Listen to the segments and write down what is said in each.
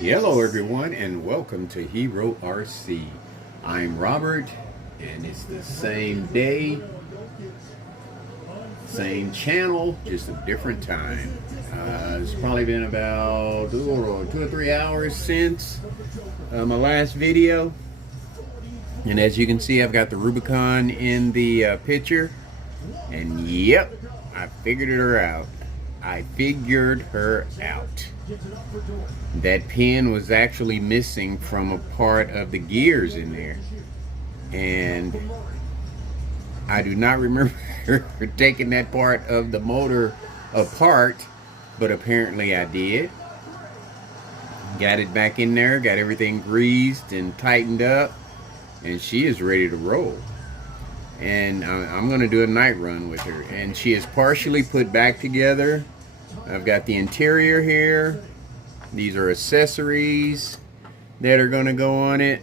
Hello everyone and welcome to HERORC. I'm Robert and it's the same day, same channel, just a different time. It's probably been about 2 or 3 hours since my last video. And as you can see, I've got the Rubicon in the picture. And yep, I figured her out. That pin was actually missing from a part of the gears in there. And I do not remember taking that part of the motor apart, but apparently I did. Got it back in there, got everything greased and tightened up, and she is ready to roll. And I'm going to do a night run with her. And she is partially put back together. I've got the interior here. These are accessories that are going to go on it.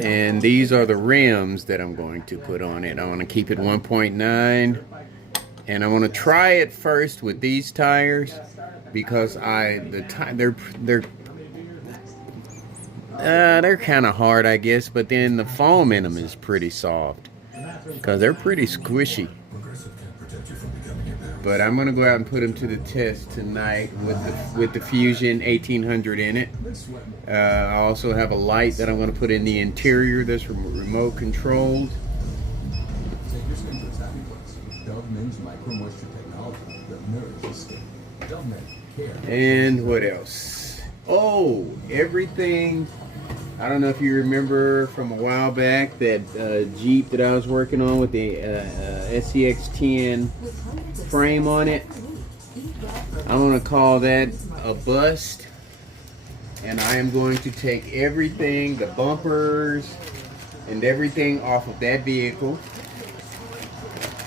And these are the rims that I'm going to put on it. I want to keep it 1.9. And I want to try it first with these tires because they're kind of hard, I guess, but then the foam in them is pretty soft because they're pretty squishy. But I'm gonna go out and put them to the test tonight with the Fusion 1800 in it. I also have a light that I'm gonna put in the interior that's remote controlled. And what else? Oh, everything. I don't know if you remember from a while back that Jeep that I was working on with the SCX-10 frame on it. I'm going to call that a bust. And I am going to take everything, the bumpers and everything off of that vehicle.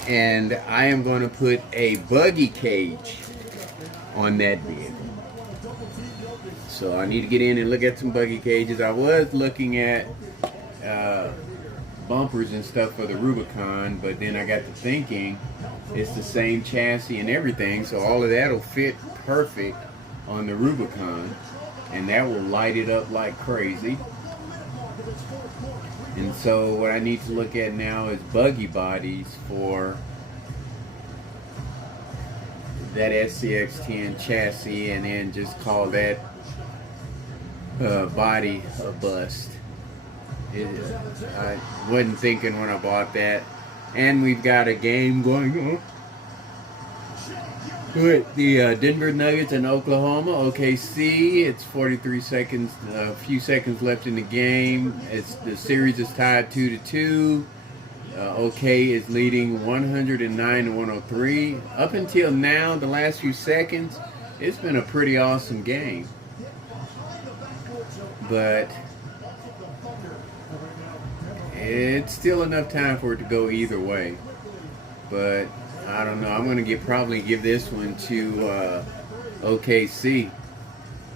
And I am going to put a buggy cage on that vehicle. So I need to get in and look at some buggy cages. I was looking at bumpers and stuff for the Rubicon, but then I got to thinking it's the same chassis and everything, so all of that will fit perfect on the Rubicon, and that will light it up like crazy. And so what I need to look at now is buggy bodies for that SCX-10 chassis, and then just call that body a bust. I wasn't thinking when I bought that. And we've got a game going on with the Denver Nuggets and Oklahoma, OKC. It's 43 seconds, a few seconds left in the game. The series is tied 2-2. OK is leading 109-103. Up until now, the last few seconds, it's been a pretty awesome game. But it's still enough time for it to go either way. But I don't know. I'm going to probably give this one to OKC.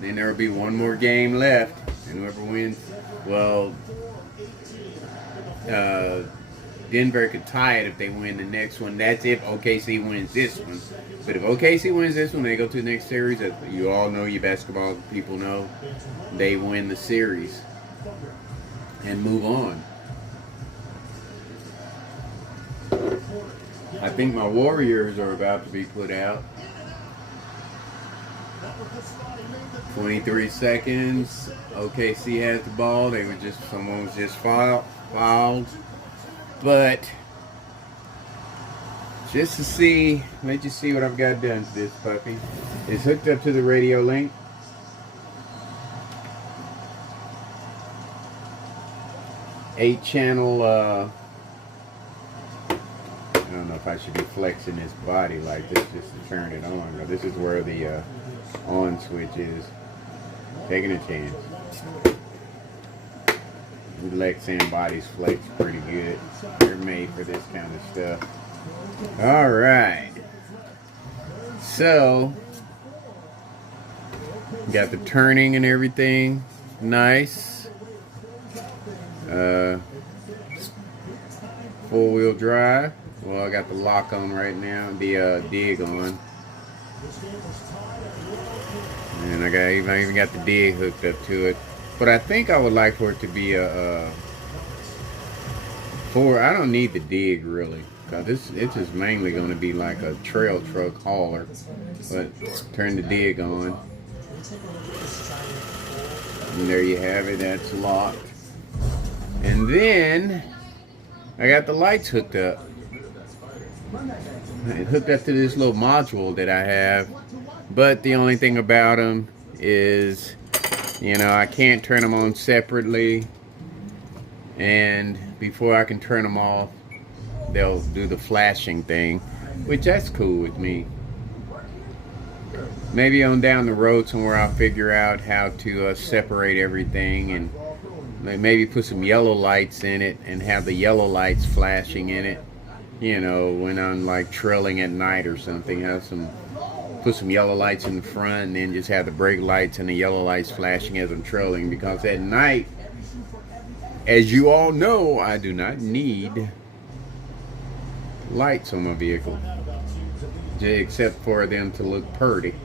Then there will be one more game left, and whoever wins, well, Denver could tie it if they win the next one. That's if OKC wins this one. But if OKC wins this one, they go to the next series. As you all know, you basketball people know, they win the series and move on. I think my Warriors are about to be put out. 23 seconds. OKC has the ball. Someone was just fouled. But just to let you see what I've got done to this puppy. It's hooked up to the radio link. Eight channel, I don't know if I should be flexing this body like this just to turn it on. But this is where the on switch is. Taking a chance. Lexan bodies flex pretty good. They're made for this kind of stuff. Alright. So, got the turning and everything. Nice. Four-wheel drive. Well, I got the lock on right now. The dig on. And I even got the dig hooked up to it. But I think I would like for it to be a I don't need the dig really. Cause it's just mainly going to be like a trail truck hauler. But turn the dig on. And there you have it, that's locked. And then I got the lights hooked up. It hooked up to this little module that I have. But the only thing about them is, you know, I can't turn them on separately. And before I can turn them off, they'll do the flashing thing, which that's cool with me. Maybe on down the road somewhere I'll figure out how to separate everything and maybe put some yellow lights in it and have the yellow lights flashing in it. You know, when I'm like trailing at night or something, put some yellow lights in the front and then just have the brake lights and the yellow lights flashing as I'm trailing, because at night, as you all know, I do not need lights on my vehicle, except for them to look pretty.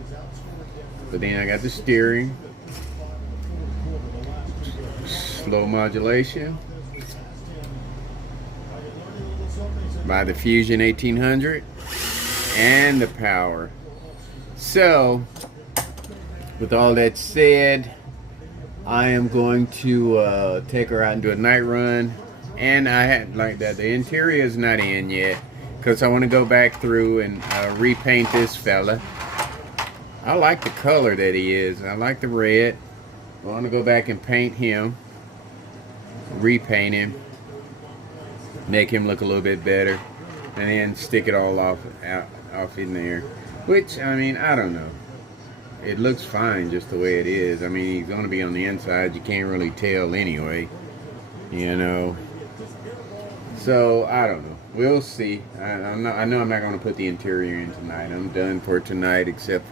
But then I got the steering, slow modulation by the Fusion 1800, and the power. So, with all that said, I am going to take her out and do a night run. And I had like that. The interior is not in yet because I want to go back through and repaint this fella. I like the color that he is. I like the red. I want to go back and paint him, repaint him, make him look a little bit better, and then stick it all off in there. Which, I mean, I don't know. It looks fine just the way it is. I mean, he's going to be on the inside. You can't really tell anyway, you know. So, I don't know. We'll see. I know I'm not going to put the interior in tonight. I'm done for tonight, except,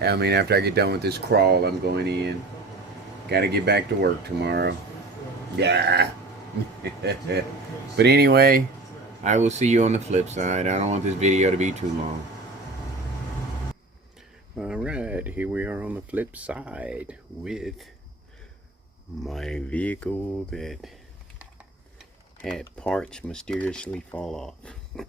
I mean, after I get done with this crawl, I'm going in. Got to get back to work tomorrow. Yeah. But anyway, I will see you on the flip side. I don't want this video to be too long. Alright, here we are on the flip side with my vehicle that had parts mysteriously fall off.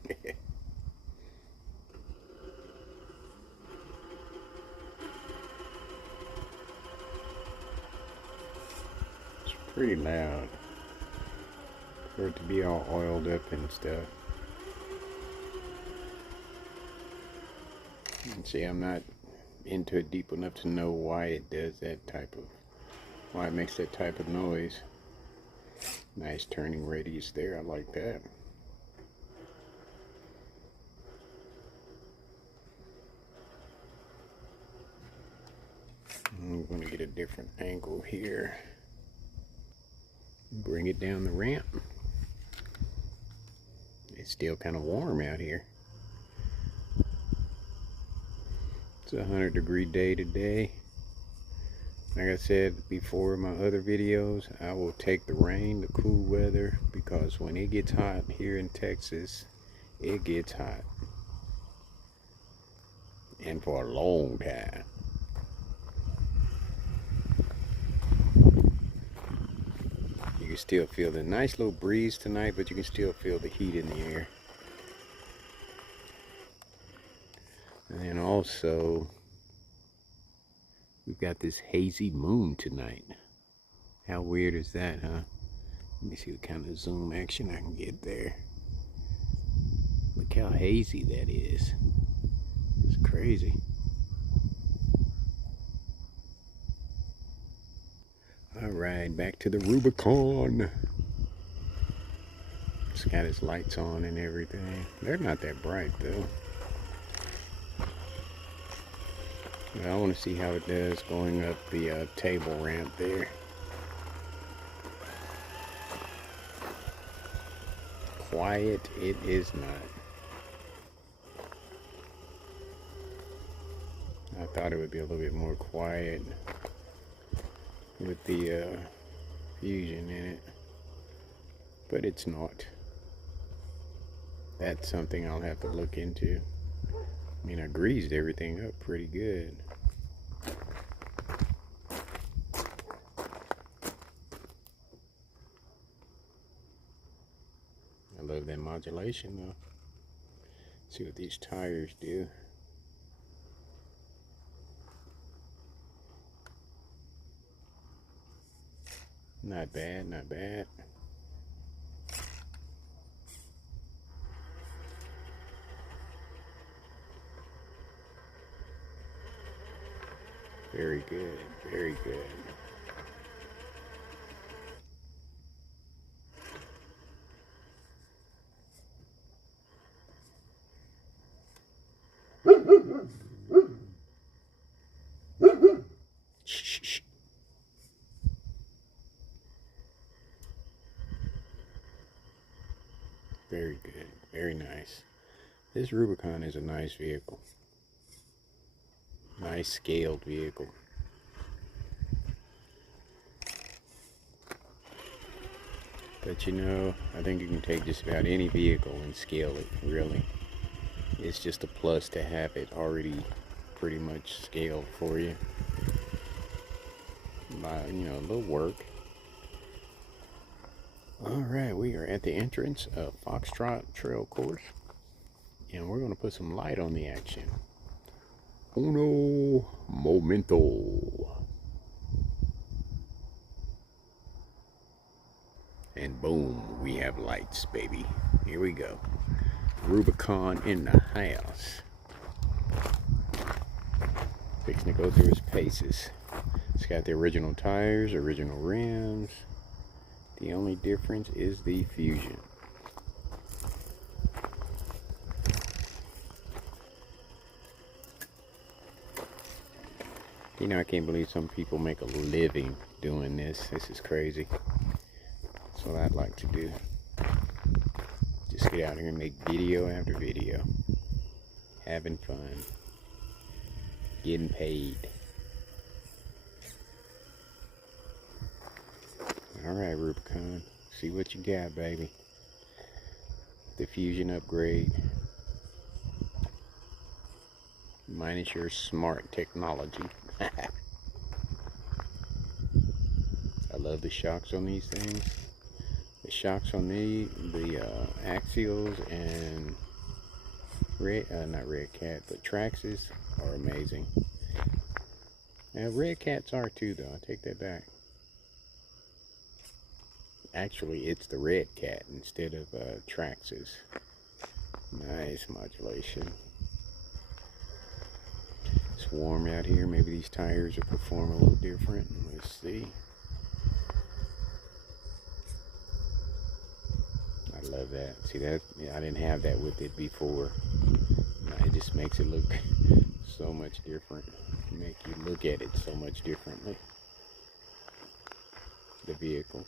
It's pretty loud for it to be all oiled up and stuff. And see, I'm not into it deep enough to know why it does that type of, why it makes that type of noise. Nice turning radius there, I like that. I'm going to get a different angle here. Bring it down the ramp. It's still kind of warm out here. It's a 100-degree day today. Like I said before in my other videos, I will take the rain, the cool weather, because when it gets hot here in Texas, it gets hot. And for a long time. You can still feel the nice little breeze tonight, but you can still feel the heat in the air. And also, we've got this hazy moon tonight. How weird is that, huh? Let me see what kind of zoom action I can get there. Look how hazy that is. It's crazy. Alright, back to the Rubicon. It's got its lights on and everything. They're not that bright though. But I want to see how it does going up the table ramp there. Quiet it is not. I thought it would be a little bit more quiet with the Fusion in it, but it's not. That's something I'll have to look into. I mean, I greased everything up pretty good. I love that modulation though. See what these tires do. Not bad, not bad. Very good, very good. Shh. Very good, very nice. This Rubicon is a nice vehicle. Nice scaled vehicle. But you know, I think you can take just about any vehicle and scale it, really. It's just a plus to have it already pretty much scaled for you. By, you know, a little work. Alright, we are at the entrance of Foxtrot Trail Course. And we're going to put some light on the action. Uno momento. And boom, we have lights, baby. Here we go. Rubicon in the house. Fixing to go through his paces. It's got the original tires, original rims. The only difference is the Fusion. You know, I can't believe some people make a living doing this. This is crazy. That's what I'd like to do. Just get out here and make video after video. Having fun. Getting paid. Alright, Rubicon. See what you got, baby. The Fusion upgrade. Minus your smart technology. I love the shocks on these things. The shocks on the axials and not Red Cat, but Traxxas are amazing. Now Red Cats are too, though. I take that back. Actually, it's the Red Cat instead of Traxxas. Nice modulation. It's warm out here. Maybe these tires will perform a little different. Let's see. I love that. See that? Yeah, I didn't have that with it before. It just makes it look so much different. Make you look at it so much differently. The vehicle.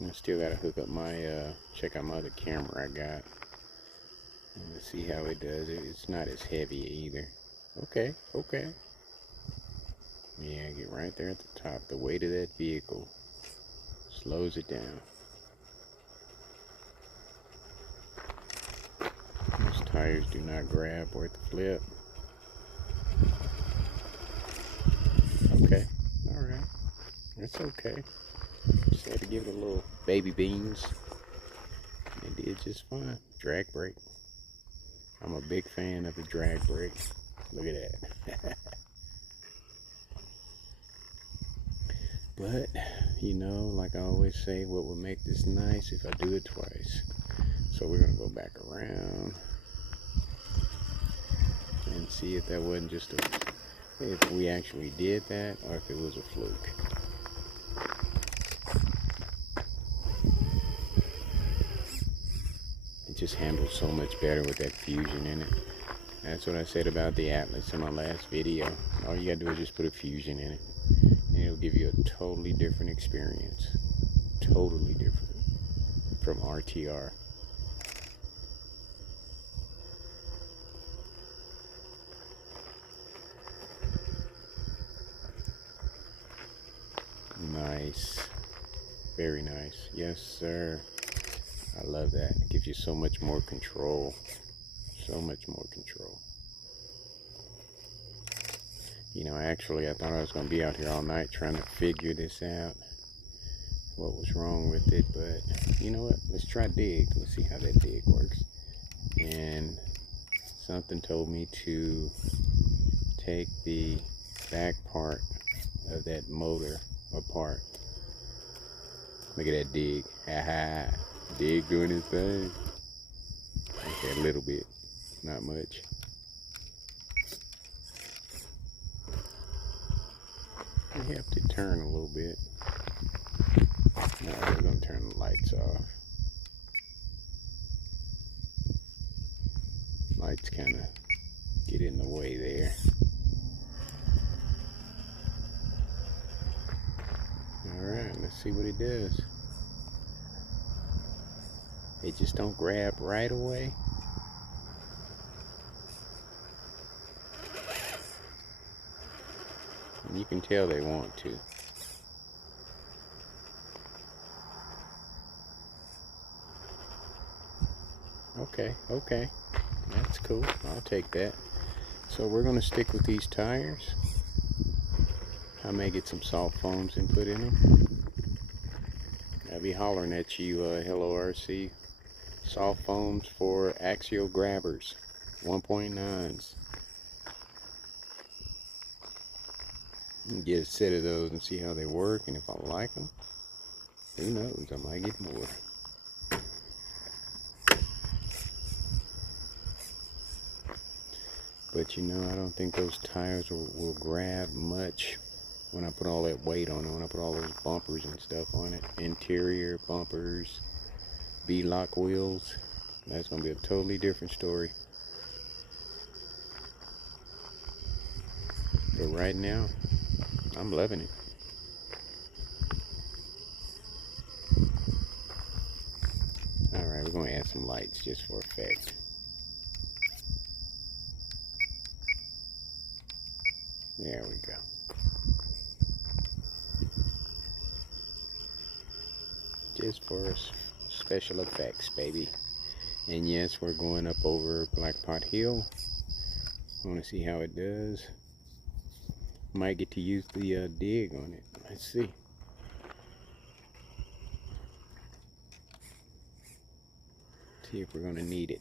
I still gotta hook up my check out my other camera I got. Let's see how it does. It's not as heavy either. Okay. Yeah, get right there at the top. The weight of that vehicle slows it down. Those tires do not grab or the flip. Okay, alright. That's okay. Just had to give it a little baby beans. It did just fine. Drag brake. I'm a big fan of the drag brake. Look at that. But, you know, like I always say, what would make this nice if I do it twice. So we're going to go back around and see if that wasn't just if we actually did that or if it was a fluke. It just handles so much better with that Fusion in it. That's what I said about the Atlas in my last video. All you gotta do is just put a Fusion in it. And it'll give you a totally different experience. Totally different from RTR. Nice. Very nice. Yes, sir. I love that. It gives you so much more control. So much more control. You know, actually, I thought I was going to be out here all night trying to figure this out. What was wrong with it, but you know what? Let's try dig. Let's see how that dig works. And something told me to take the back part of that motor apart. Look at that dig. Haha. Dig doing his thing. Okay, a little bit. Not much. We have to turn a little bit. Now we're going to turn the lights off. Lights kind of get in the way there. Alright, let's see what it does. They just don't grab right away. And you can tell they want to. Okay. That's cool. I'll take that. So we're going to stick with these tires. I may get some soft foams and put in them. I'll be hollering at you, hello RC. Soft foams for axial grabbers, 1.9s. Get a set of those and see how they work, and if I like them, who knows, I might get more. But you know, I don't think those tires will grab much when I put all that weight on it, when I put all those bumpers and stuff on it. Interior bumpers, B-lock wheels. That's going to be a totally different story. But right now, I'm loving it. Alright, we're going to add some lights just for effect. There we go. Just for special effects, baby. And yes, we're going up over Black Pot Hill. I want to see how it does. Might get to use the dig on it. Let's see. See if we're going to need it.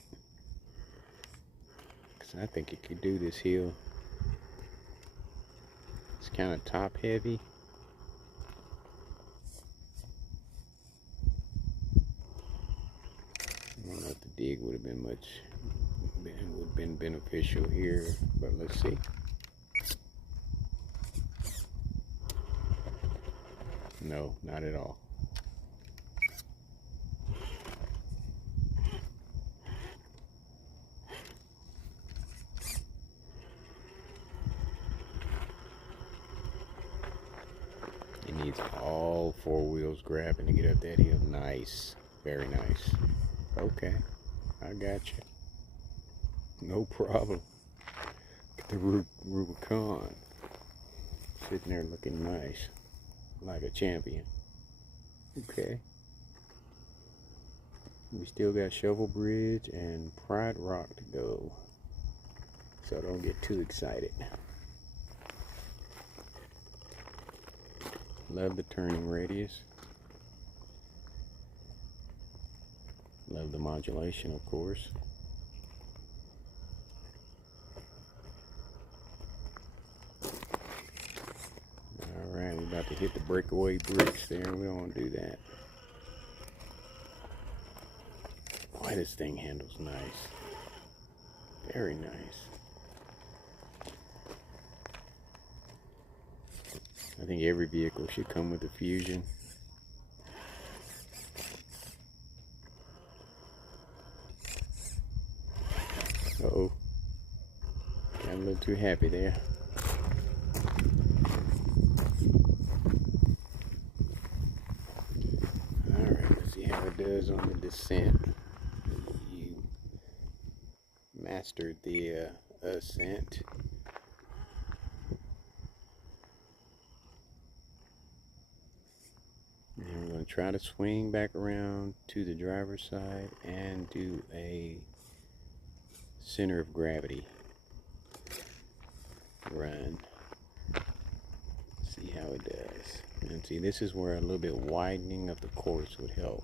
Because I think it could do this hill. It's kind of top heavy. I don't know if the dig would have been beneficial here, but let's see. No, not at all. It needs all four wheels grabbing to get up that hill. Nice. Very nice. Okay. I got you. No problem. Get the Rubicon. Sitting there looking nice. Like a champion. Okay. We still got Shovel Bridge and Pride Rock to go. So don't get too excited. Love the turning radius. Love the modulation, of course. Alright, we're about to hit the breakaway bricks there. We don't want to do that. Boy, this thing handles nice. Very nice. I think every vehicle should come with a Fusion. Uh-oh. Got a little too happy there. Alright, let's see how it does on the descent. You mastered the ascent. And we're going to try to swing back around to the driver's side and do a center of gravity run. See how it does. And see, this is where a little bit widening of the course would help,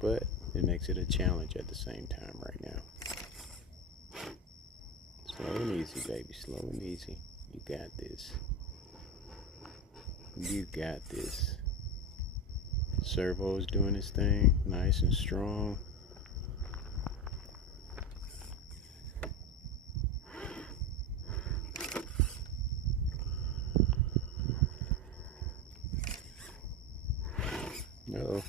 but it makes it a challenge at the same time right now. Slow and easy, baby. Slow and easy. You got this. You got this. Servo's doing its thing, nice and strong. Uh-oh.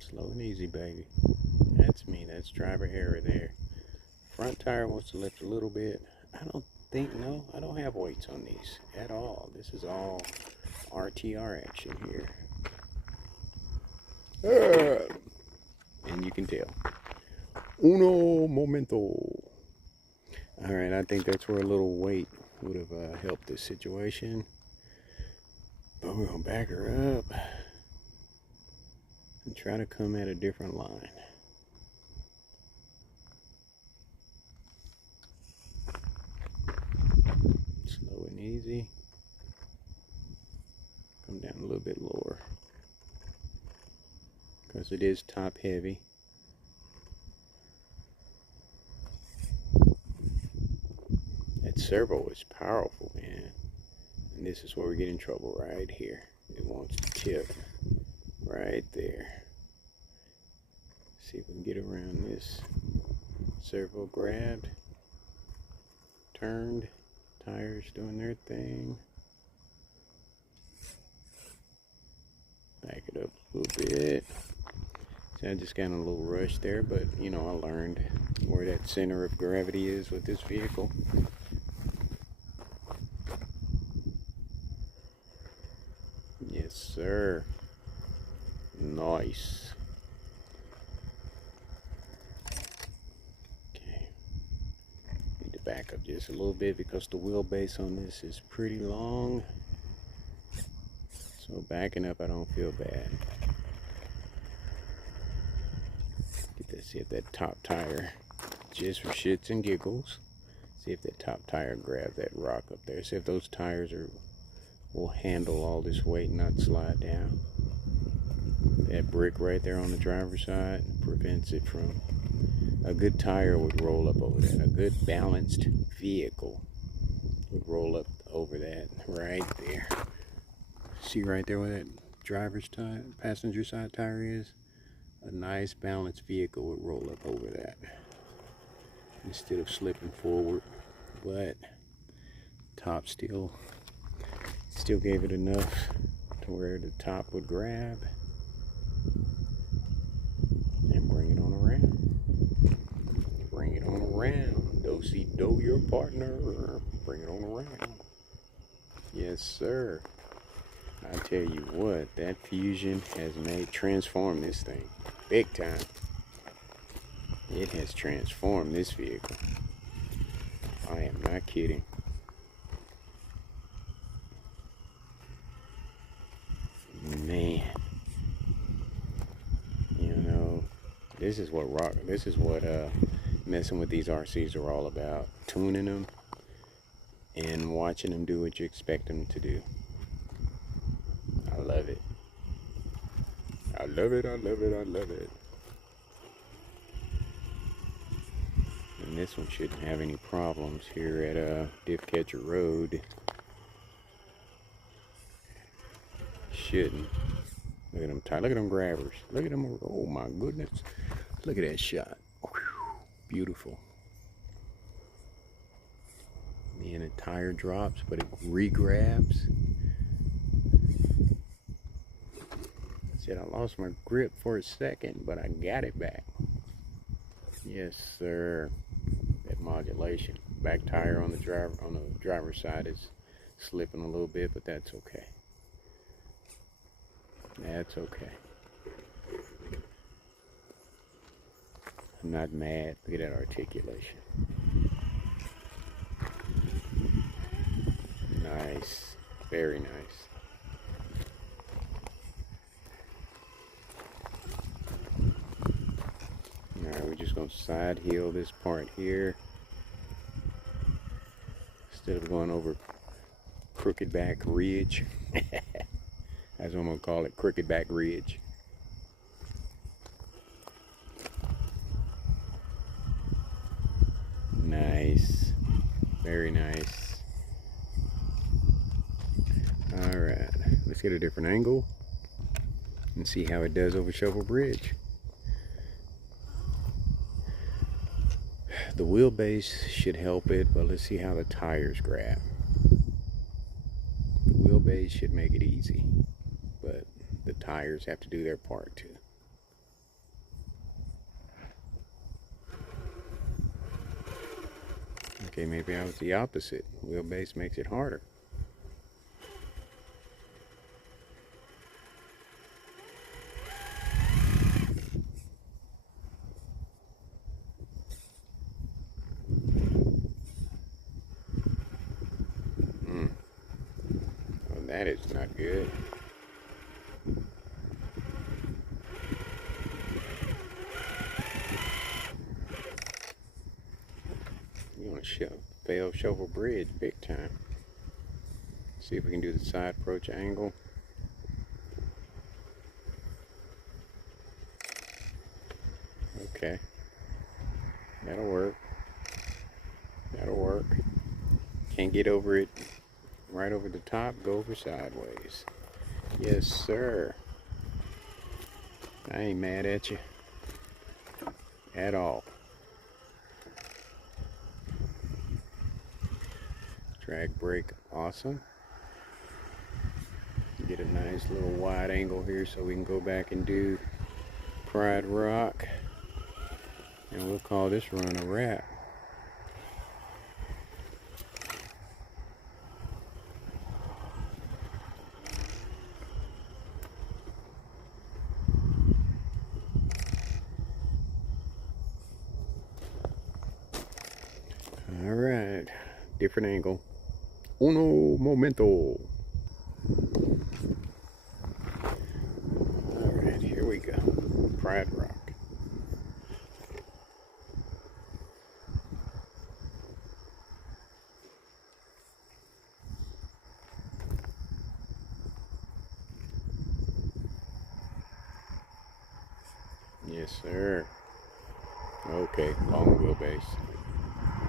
Slow and easy, baby. That's me. That's driver error there. Front tire wants to lift a little bit. I don't have weights on these at all. This is all RTR action here. And you can tell. Uno momento. Alright, I think that's where a little weight would have helped this situation. But we're going to back her up and try to come at a different line. Slow and easy. Come down a little bit lower, because it is top heavy. That servo is powerful, man. And this is where we get in trouble right here. It wants to tip right there. See if we can get around this. Servo grabbed, turned, tires doing their thing. Back it up a little bit. So I just got in a little rush there, but you know, I learned where that center of gravity is with this vehicle. Yes, sir. Nice. Okay. Need to back up just a little bit because the wheelbase on this is pretty long. So backing up, I don't feel bad. See if that top tire, just for shits and giggles, see if that top tire grab that rock up there. See if those tires will handle all this weight and not slide down. That brick right there on the driver's side prevents it from. A good tire would roll up over that. A good balanced vehicle would roll up over that right there. See right there where that driver's tire, passenger side tire is? A nice balanced vehicle would roll up over that instead of slipping forward. But top still gave it enough to where the top would grab and bring it on around. Bring it on around. Do-si-do your partner. Bring it on around. Yes, sir. I tell you what, that fusion has transformed this thing big time. It has transformed this vehicle. I am not kidding. Man, you know, this is what messing with these RCs are all about. Tuning them and watching them do what you expect them to do. I love it. I love it, I love it, I love it. And this one shouldn't have any problems here at Diff Catcher Road. Shouldn't. Look at them look at them grabbers. Look at them. Oh my goodness. Look at that shot. Whew, beautiful. Man, the tire drops, but it re-grabs. I lost my grip for a second, but I got it back. Yes, sir. That modulation. Back tire on the driver's side is slipping a little bit, but that's okay. That's okay. I'm not mad. Look at that articulation. Nice. Very nice. Alright, we're just going to side heel this part here instead of going over crooked back ridge. That's what I'm going to call it, crooked back ridge. Nice. Very nice. Alright, let's get a different angle and see how it does over Shovel Bridge. The wheelbase should help it, but let's see how the tires grab. The wheelbase should make it easy, but the tires have to do their part too. Okay, maybe I was the opposite. Wheelbase makes it harder. Well, that is not good. You want to fail Shovel Bridge big time. See if we can do the side approach angle. Okay, that'll work. That'll work. Can't get over it right over the top, go over sideways. Yes, sir. I ain't mad at you at all. Drag brake, awesome. Get a nice little wide angle here so we can go back and do Pride Rock. And we'll call this run a wrap. Alright, different angle. Uno momento. Alright, here we go. Pride Rock. Yes, sir. Okay, long wheelbase.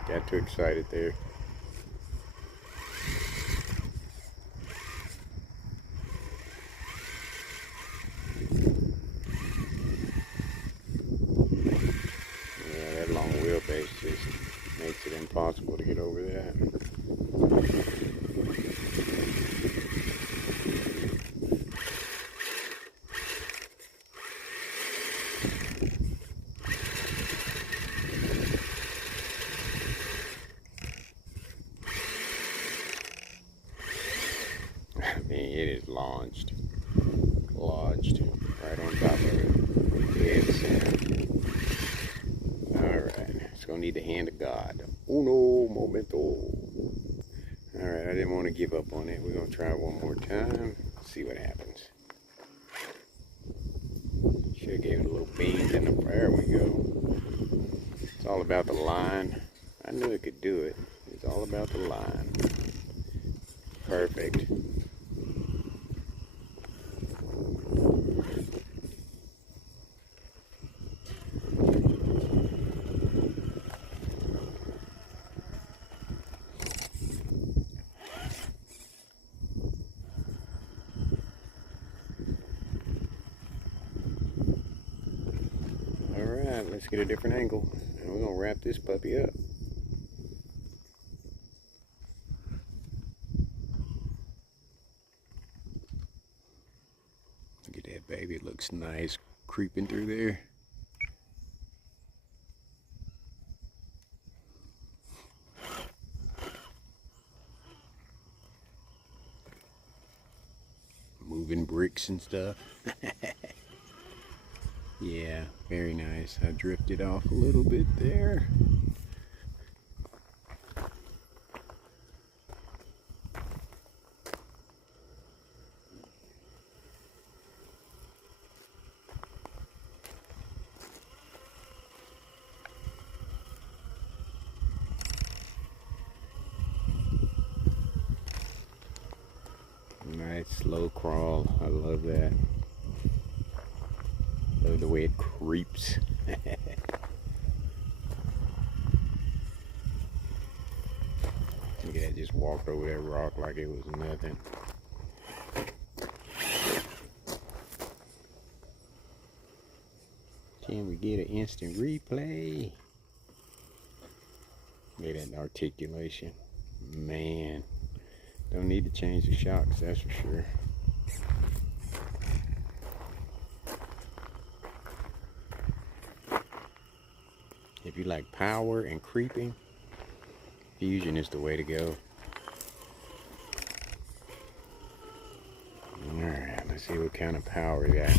Got too excited there. Yeah, that long wheelbase just makes it impossible to get over that. It is lodged right on top of it. Dead center. Alright, it's gonna need the hand of God. Uno momento. Alright, I didn't want to give up on it. We're gonna try it one more time. See what happens. Should have gave it a little beans in the there we go. It's all about the line. I knew it could do it. It's all about the line. Perfect. Alright, let's get a different angle and we're gonna wrap this puppy up. Look at that baby, it looks nice creeping through there. Moving bricks and stuff. Yeah, very nice. I drifted off a little bit there. slow crawl. I love that. Love the way it creeps. Look at that, just walked over that rock like it was nothing. Can we get an instant replay? Look at that articulation. Man, don't need to change the shocks, that's for sure. If you like power and creeping, fusion is the way to go. Alright, let's see what kind of power we got.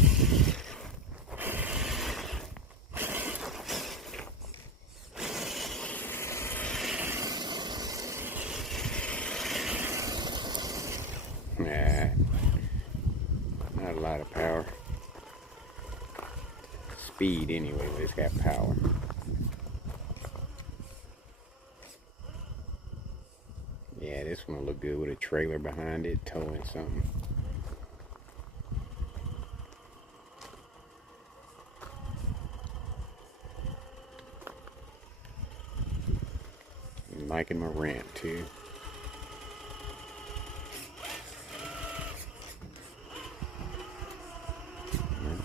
Nah, not a lot of power. Speed anyway, but it's got power. Yeah, this one will look good with a trailer behind it, towing something. I'm liking my ramp too.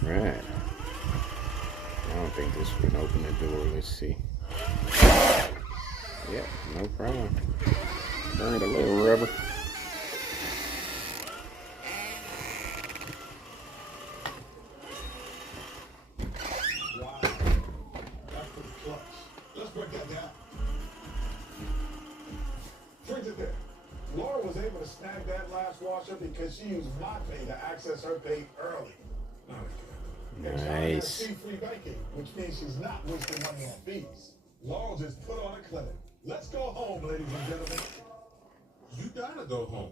Alright. I don't think this can open the door. Let's see. Yep, no problem. Burned a little rubber. Wow. That's pretty clutch. Let's break that down. Brings it there. Laura was able to snag that last washer because she used my pay to access her pay early. Nice. Free banking, which means she's not wasting money on fees. Laurel just put on a clinic. Let's go home, ladies and gentlemen. You gotta go home.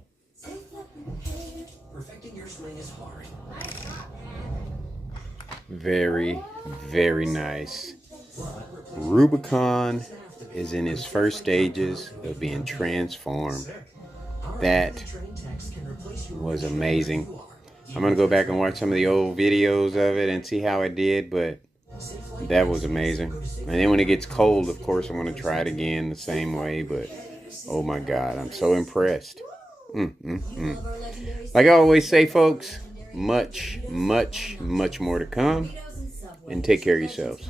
Perfecting your swing is hard. Very, very nice. Rubicon is in his first stages of being transformed. That was amazing. I'm gonna go back and watch some of the old videos of it and see how it did, but that was amazing. And then when it gets cold, of course, I'm gonna try it again the same way, but oh my God, I'm so impressed. Like I always say, folks, much, much, much more to come, and take care of yourselves.